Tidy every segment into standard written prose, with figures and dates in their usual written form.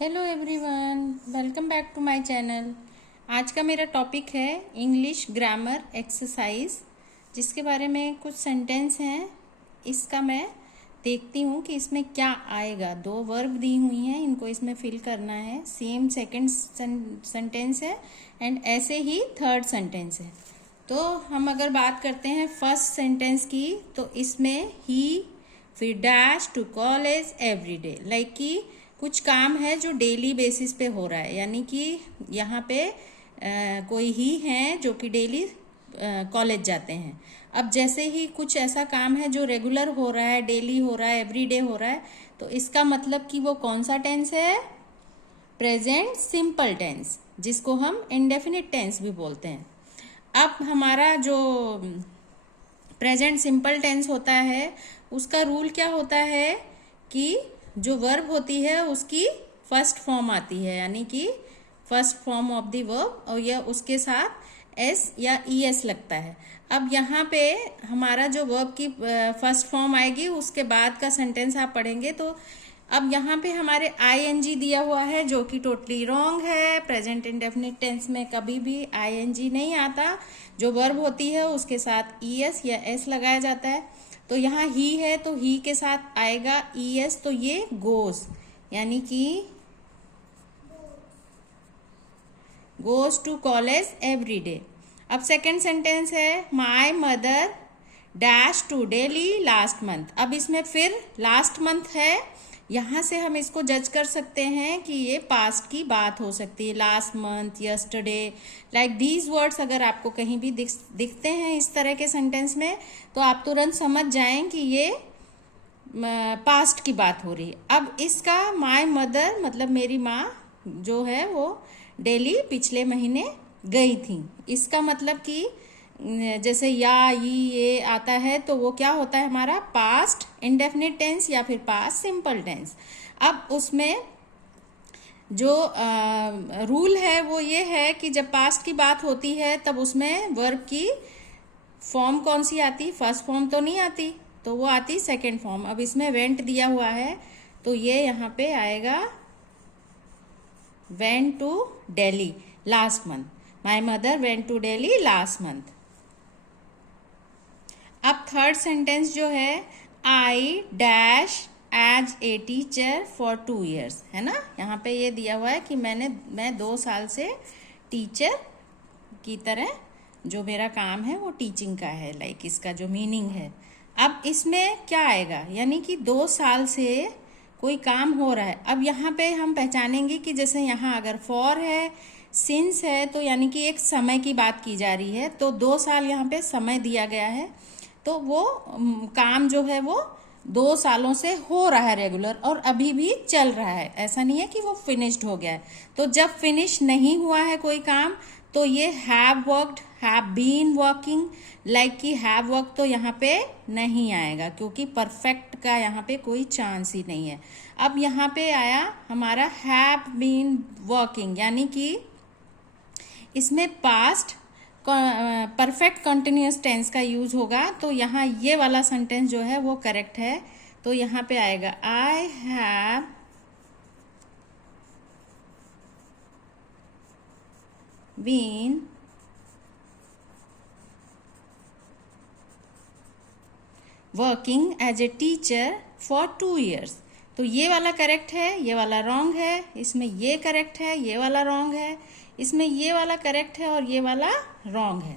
Hello everyone, welcome back to my channel. आज का मेरा टॉपिक है इंग्लिश ग्रामर एक्सरसाइज, जिसके बारे में कुछ सेंटेंस हैं। इसका मैं देखती हूँ कि इसमें क्या आएगा। दो वर्ब दी हुई हैं, इनको इसमें फिल करना है। सेम सेकंड सेंटेंस है एंड ऐसे ही थर्ड सेंटेंस है। तो हम अगर बात करते हैं फर्स्ट सेंटेंस की, तो इसमें ही, फिर dash to college every day, like कि कुछ काम है जो डेली बेसिस पे हो रहा है, यानी कि यहाँ पे कोई ही हैं जो कि डेली कॉलेज जाते हैं। अब जैसे ही कुछ ऐसा काम है जो रेगुलर हो रहा है, डेली हो रहा है, एवरीडे हो रहा है, तो इसका मतलब कि वो कौन सा टेंस है? प्रेजेंट सिंपल टेंस, जिसको हम इंडेफिनिट टेंस भी बोलते हैं। अब हमारा जो प्रेजेंट सिंपल टेंस होता है, उसका रूल क्या होता है कि जो वर्ब होती है उसकी फर्स्ट फॉर्म आती है, यानी कि first form of the verb, और यह उसके साथ एस या ई एस लगता है। अब यहाँ पे हमारा जो वर्ब की फर्स्ट फॉर्म आएगी, उसके बाद का सेंटेंस आप पढ़ेंगे तो अब यहाँ पे हमारे आईएनजी दिया हुआ है, जो कि टोटली रॉन्ग है। प्रेजेंट इंडेफिनिट टेंस में कभी भी आईएनजी नहीं आता। जो वर्ब होती है उसके साथ ई एस या एस लगाया जाता है। तो यहाँ ही है तो ही के साथ आएगा ई एस, तो ये गोज, यानी कि goes to college every day. अब सेकेंड सेंटेंस है my mother dash to Delhi last month. अब इसमें फिर लास्ट मंथ है, यहाँ से हम इसको जज कर सकते हैं कि ये पास्ट की बात हो सकती है। Last month, yesterday, like these words अगर आपको कहीं भी दिखते हैं इस तरह के सेंटेंस में, तो आप तुरंत समझ जाएं कि ये पास्ट की बात हो रही है। अब इसका माय मदर मतलब मेरी माँ जो है वो डेली पिछले महीने गई थी। इसका मतलब कि जैसे या ये आता है तो वो क्या होता है हमारा पास्ट इंडेफिनिट टेंस या फिर पास्ट सिंपल टेंस। अब उसमें जो रूल है वो ये है कि जब पास्ट की बात होती है तब उसमें वर्ब की फॉर्म कौन सी आती? फर्स्ट फॉर्म तो नहीं आती, तो वो आती सेकंड फॉर्म। अब इसमें वेंट दिया हुआ है तो ये यहाँ पे आएगा went to Delhi last month. My mother went to Delhi last month. अब थर्ड सेंटेंस जो है I dash as a teacher for 2 years, है ना। यहाँ पे ये दिया हुआ है कि मैं 2 साल से टीचर की तरह जो मेरा काम है वो टीचिंग का है, लाइक इसका जो मीनिंग है। अब इसमें क्या आएगा, यानी कि 2 साल से कोई काम हो रहा है। अब यहाँ पे हम पहचानेंगे कि जैसे यहाँ अगर फॉर है, सिंस है, तो यानी कि एक समय की बात की जा रही है। तो 2 साल यहाँ पे समय दिया गया है, तो वो काम जो है वो 2 सालों से हो रहा है रेगुलर और अभी भी चल रहा है। ऐसा नहीं है कि वो फिनिश्ड हो गया है। तो जब फिनिश नहीं हुआ है कोई काम तो ये have worked, have been working, like कि हैव वर्क तो यहाँ पे नहीं आएगा, क्योंकि परफेक्ट का यहाँ पे कोई चांस ही नहीं है। अब यहाँ पे आया हमारा हैव बीन वर्किंग, यानी कि इसमें पास्ट परफेक्ट कंटिन्यूअस टेंस का यूज होगा। तो यहाँ ये वाला सेंटेंस जो है वो करेक्ट है। तो यहाँ पे आएगा I have been working as a teacher for 2 years। तो ये वाला करेक्ट है, ये वाला रॉन्ग है। इसमें ये करेक्ट है, ये वाला रॉन्ग है। इसमें ये वाला करेक्ट है और ये वाला रॉन्ग है।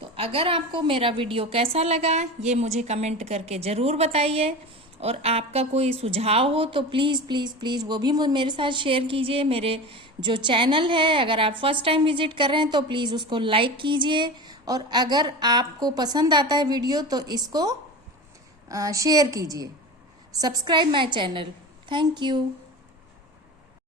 तो अगर आपको मेरा वीडियो कैसा लगा ये मुझे कमेंट करके ज़रूर बताइए, और आपका कोई सुझाव हो तो प्लीज़ प्लीज़ प्लीज़ वो भी मेरे साथ शेयर कीजिए। मेरे जो चैनल है, अगर आप फर्स्ट टाइम विजिट कर रहे हैं तो प्लीज़ उसको लाइक कीजिए, और अगर आपको पसंद आता है वीडियो तो इसको शेयर कीजिए। Subscribe my channel. Thank you.